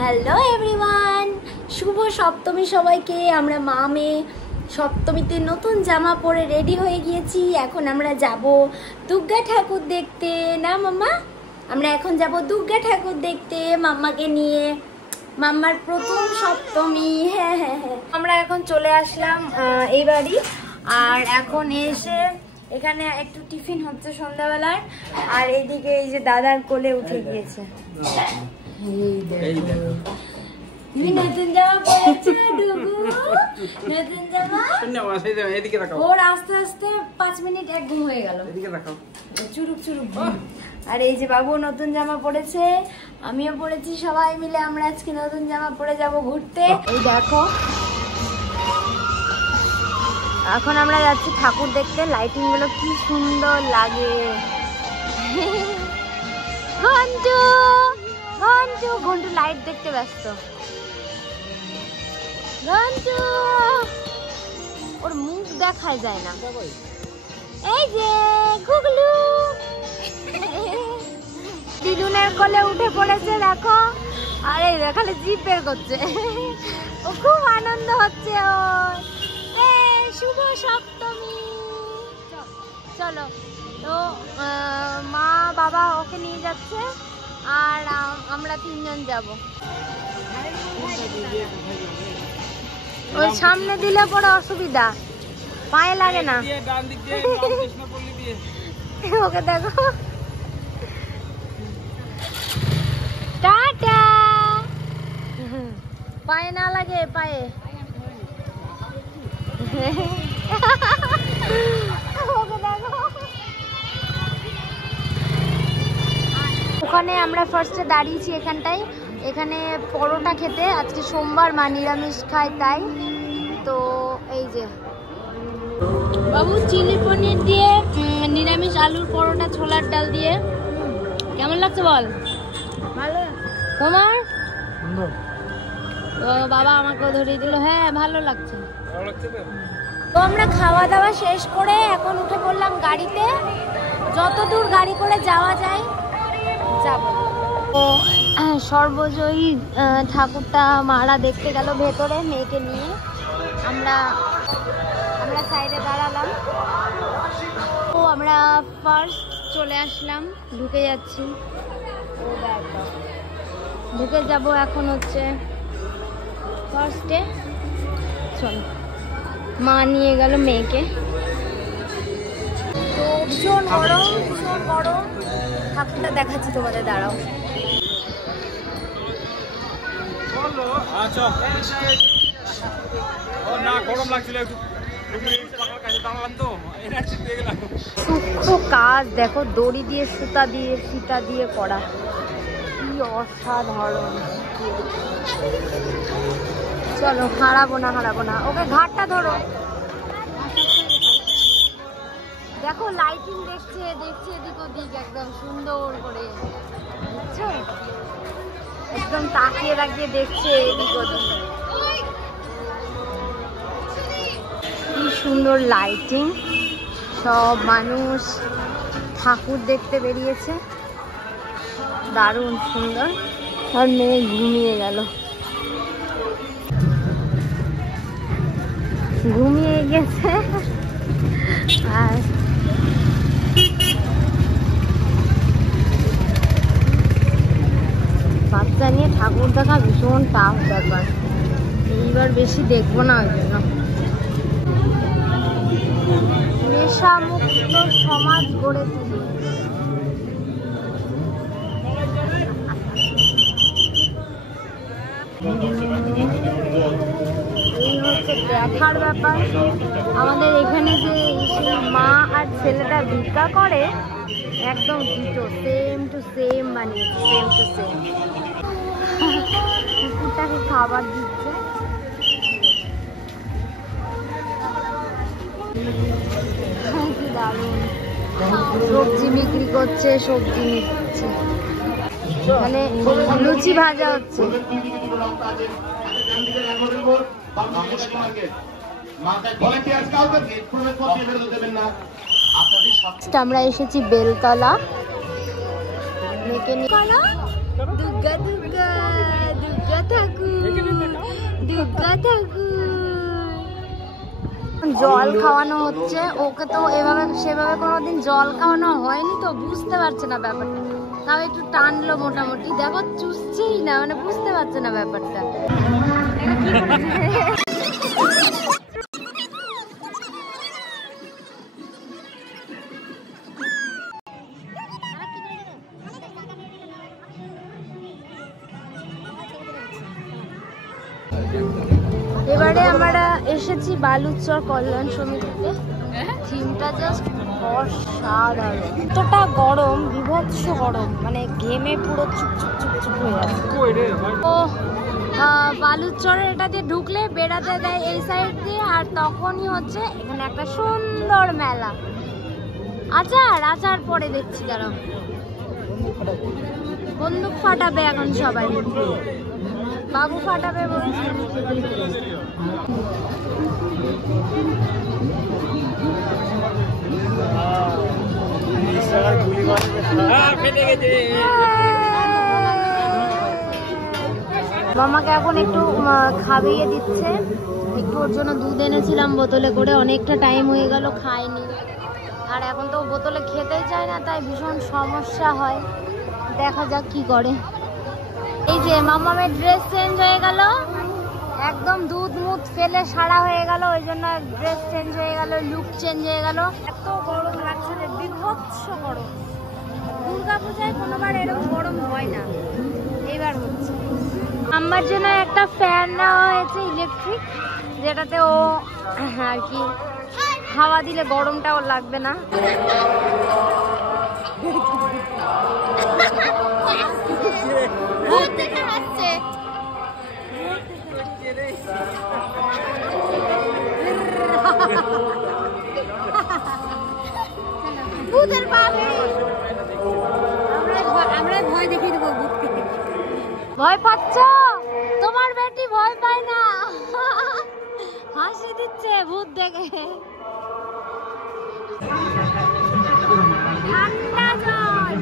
Hello everyone, শুভ সপ্তমী সবাইকে। আমরা মা মেয়ে সপ্তমীতে নতুন জামা পরে রেডি হয়ে গিয়েছি। এখন আমরা যাব দুর্গা ঠাকুর দেখতে, না মাম্মা? আমরা এখন যাব দুর্গা ঠাকুর দেখতে মাম্মাকে নিয়ে। মাম্মার প্রথম সপ্তমী। হ্যাঁ হ্যাঁ হ্যাঁ, আমরা এখন চলে আসলাম এই বাড়ি। আর এখন এসে এখানে একটু টিফিন হচ্ছে সন্ধ্যাবেলার। আর এইদিকে এই যে দাদার কোলে উঠে গিয়েছে। নতুন জামা পরেছে ডুগু, নতুন জামা। ওর আস্তে আস্তে 5 মিনিট এক ঘুম হয়ে গেল, চুরুক চুরুক। আর এই যে বাবু নতুন জামা পরেছে, আমিও পরেছি। সবাই মিলে আমরা আজকে নতুন জামা পরে যাব ঘুরতে। এই দেখো, এখন আমরা যাচ্ছি ঠাকুর দেখতে। লাইটিং গুলো কি সুন্দর লাগে। ঘন্টু ঘন্টু ঘন্টু লাইট দেখতে ব্যস্ত। ঘন্টু, ওর মুখ দেখাই যায় না। এই যে গুগলু দিদুনের কোলে উঠে পড়েছে, দেখো। আরে দেখালে জিভ বের করছে। ও খুব আনন্দ হচ্ছে ওর। শুভ সপ্তমী। চলো, তো মা বাবা ওকে নিয়ে যাচ্ছে, আর আমরা 3 জন যাব। ওই সামনে দিলে পরে অসুবিধা, পায়ে লাগে না। ওকে দেখো, টাটা। পায়ে না লাগে, পায়ে। ওখানে আমরা ফার্স্টে দাঁড়িয়েছি এখানটায়, এখানে পরোটা খেতে। আজকে সোমবার, মা নিরামিষ খায় তাই। তো এই যে বাবু চিলি পনির দিয়ে নিরামিষ আলুর পরোটা, ছোলার ডাল দিয়ে। কেমন লাগছে বল? ভালো। তোমার? তো বাবা আমাকে ধরিয়ে দিল। হ্যাঁ, ভালো লাগছে। তো আমরা খাওয়া দাওয়া শেষ করে এখন উঠে পড়লাম গাড়িতে। যত দূর গাড়ি করে যাওয়া যায় যাব। তো সর্বজয়ী ঠাকুরটা মারা দেখতে গেল ভেতরে মেয়েকে নিয়ে। আমরা সাইডে দাঁড়ালাম। তো আমরা ফার্স্ট চলে আসলাম, ঢুকে যাচ্ছি। ঢুকে যাব এখন হচ্ছে ফার্স্টে। চলো, মা নিয়ে গেল মেয়েকে। তো ভীষণ গরম, ভীষণ গরম। ঠাকুরটা দেখাচ্ছি তোমাদের, দাঁড়াও। সূক্ষ্ম কাজ দেখো, দড়ি দিয়ে সুতা দিয়ে করা, কি অসাধারণ। চলো, হারাবো না। ওকে ঘাটটা ধরো। দেখো লাইটিং দেখছে এদিক ওদিক, একদম সুন্দর করে, বুঝছো? একদম তাকিয়ে দেখছে এদিক ওদিক। কি সুন্দর লাইটিং। সব মানুষ ঠাকুর দেখতে বেরিয়েছে, দারুণ সুন্দর। আর মেয়ে ঘুমিয়ে গেছে। আর বাচ্চা নিয়ে ঠাকুর দেখা ভীষণ টাফ ব্যাপার। এইবার বেশি দেখবো না, ওই জন্য। নেশামুক্ত সমাজ গড়ে তুলি। এই হচ্ছে দেখার ব্যাপার। আমাদের এখানে যে মা আর ছেলেটা ভিক্ষা করে, একদম সেম টু সেম বানিয়েছে, সেম টু সেম। কুকুরটাকে খাবার দিচ্ছে। দারুণ। সবজি বিক্রি করছে, সবজি নিচ্ছে। মানে লুচি ভাজা হচ্ছে। আমরা এসেছি বেলতলা। দুর্গা দুর্গা দুর্গা দুর্গা ঠাকুর। জল খাওয়ানো হচ্ছে ওকে, তো এভাবে সেভাবে কোনোদিন জল খাওয়ানো হয়নি, তো বুঝতে পারছে না ব্যাপারটা। তাও একটু টানলো মোটামুটি, দেখো চুষছেই না, মানে বুঝতে পারছে না ব্যাপারটা। এবারে আমরা এসেছি বালুচর কল্যাণ সমিতিতে। থিমটা জাস্ট অসাধারণ। এতটা গরম, বিভৎস গরম, মানে ঘেমে পুরো চুপচুপ চুপচুপ হয়ে যাচ্ছে। ও বালুচরের এটা দিয়ে ঢুকলে বেড়াতে দেয় এই সাইড দিয়ে, আর তখনই হচ্ছে এখানে একটা সুন্দর মেলা। আচার পরে দেখছি, দাঁড়াও বন্দুক ফাটাবে এখন সবাই, বাবু ফাটাবে বলছে। মামাকে এখন একটু খাইয়ে দিচ্ছে, একটু ওর জন্য দুধ এনেছিলাম বোতলে করে, অনেকটা টাইম হয়ে গেল খাইনি, আর এখন তো বোতলে খেতেই চায় না, তাই ভীষণ সমস্যা হয়। দেখা যাক কি করে। এই যে মামামের ড্রেস চেঞ্জ হয়ে গেল, একদম দুধ মুধ ফেলে সারা হয়ে গেল, ওই জন্য ড্রেস চেঞ্জ হয়ে গেল, লুক চেঞ্জ হয়ে গেল। এত গরম লাগছে যে বিভৎস গরম। দুর্গা পূজায় কোনোবার এরকম গরম হয় না, এবার হচ্ছে। আমার জন্য একটা ফ্যান নেওয়া হয়েছে ইলেকট্রিক, যেটাতে ও আর কি হাওয়া দিলে গরমটাও লাগবে না। আমরা ভয় দেখিয়ে দেবো। ভয় পাচ্ছ? তোমার বেটি ভয় পায় না, হাসি দিচ্ছে ভূত দেখে। ঠান্ডা জল।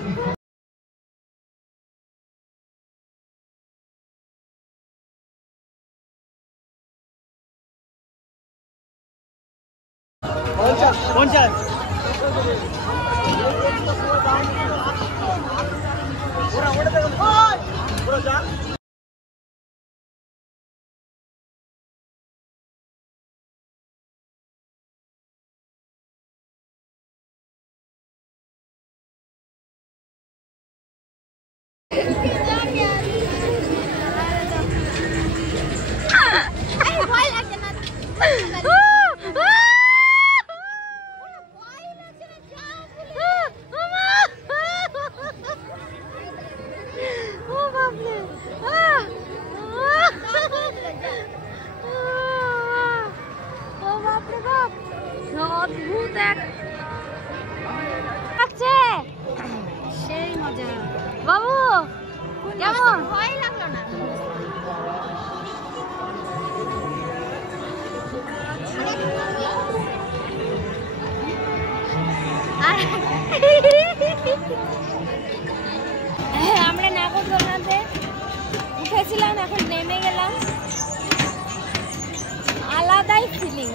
অদ্ভুত এক লাগছে, সেই মজা। বাবু কেমন? ভয় লাগলো না? আমরা নাগরদোলনাতে উঠেছিলাম, এখন নেমে গেলাম, আলাদাই ফিলিং,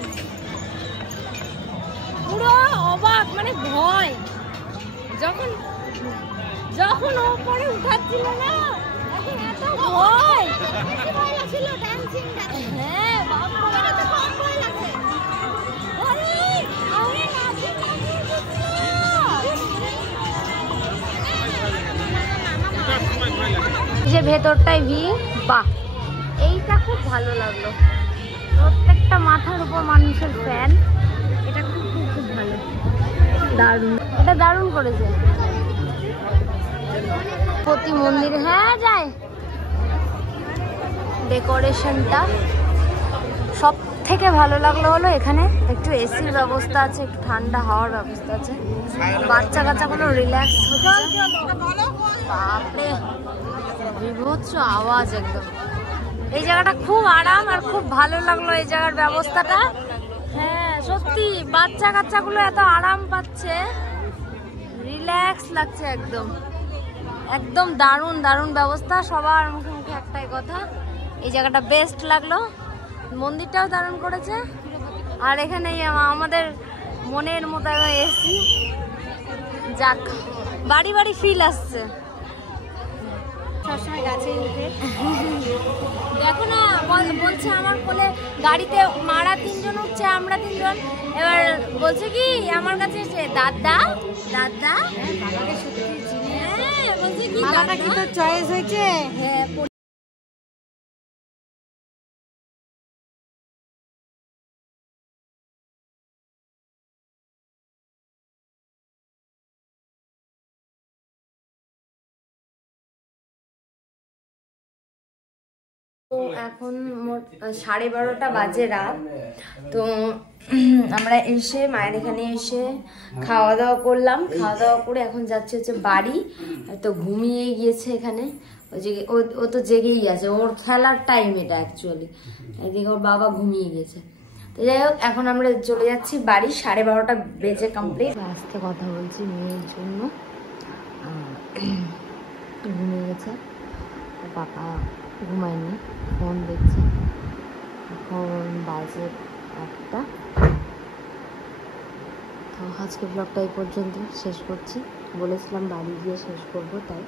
পুরো অবাক, মানে ভয়। যখন যখন ওপরে উঠাচ্ছিল না, এখন এত ভয় লাগছিল। হ্যাঁ ভয় লাগছে। যে ভেতরটাই ভিড়, বাহ এইটা খুব ভালো লাগলো। প্রত্যেকটা মাথার উপর মানুষের ফ্যান, এটা খুব খুব খুব ভালো, দারুণ, এটা দারুণ করেছে। প্রতি মন্দিরে হ্যাঁ যায়, ডেকোরেশনটা সব থেকে ভালো লাগলো হলো এখানে একটু এসির ব্যবস্থা আছে, একটু ঠান্ডা হাওয়ার ব্যবস্থা আছে, বাচ্চা কাচ্চাগুলো রিল্যাক্স হচ্ছে। বাপরে বিভৎস আওয়াজ একদম। এই জায়গাটা খুব আরাম আর খুব ভালো লাগলো এই জায়গার ব্যবস্থাটা। হ্যাঁ সত্যি বাচ্চা কাচ্চাগুলো এত আরাম পাচ্ছে, রিল্যাক্স লাগছে একদম, একদম দারুণ দারুণ ব্যবস্থা। সবার মুখে মুখে একটাই কথা, এই জায়গাটা বেস্ট লাগলো। মন্দিরটাও দারুণ করেছে। আর এখানে আমাদের মনের মতো এসি, যাক বাড়ি বাড়ি ফিল আসছে। সবসময় গাছে উঠে দেখো না, বলছে আমার কোলে গাড়িতে মারা 3 জন উঠছে, আমরা 3 জন। এবার বলছে কি আমার কাছে এসে দাদা দাদা, হ্যাঁ বলছে কি মালাটা কি তোর চয়েস হয়েছে? হ্যাঁ। তো এখন মোট 12:30 বাজে রাত। তো আমরা এসে মায়ের এখানে এসে খাওয়া দাওয়া করলাম, খাওয়া দাওয়া করে এখন যাচ্ছে হচ্ছে বাড়ি। তো ঘুমিয়ে গিয়েছে এখানে, ওই যে ও তো জেগেই আছে, ওর খেলার টাইম এটা অ্যাকচুয়ালি। একদিকে ওর বাবা ঘুমিয়ে গেছে। তো যাই হোক এখন আমরা চলে যাচ্ছি বাড়ি, 12:30 বেজে কমপ্লিট। আস্তে কথা বলছি মেয়ের জন্য, ঘুমিয়ে গেছে, বাবা ঘুমায়নি, ফোন দেখছে। এখন বাজে 1টা। তো আজকে ব্লগটা এই পর্যন্ত শেষ করছি, বলেছিলাম বাড়ি গিয়ে শেষ করবো তাই।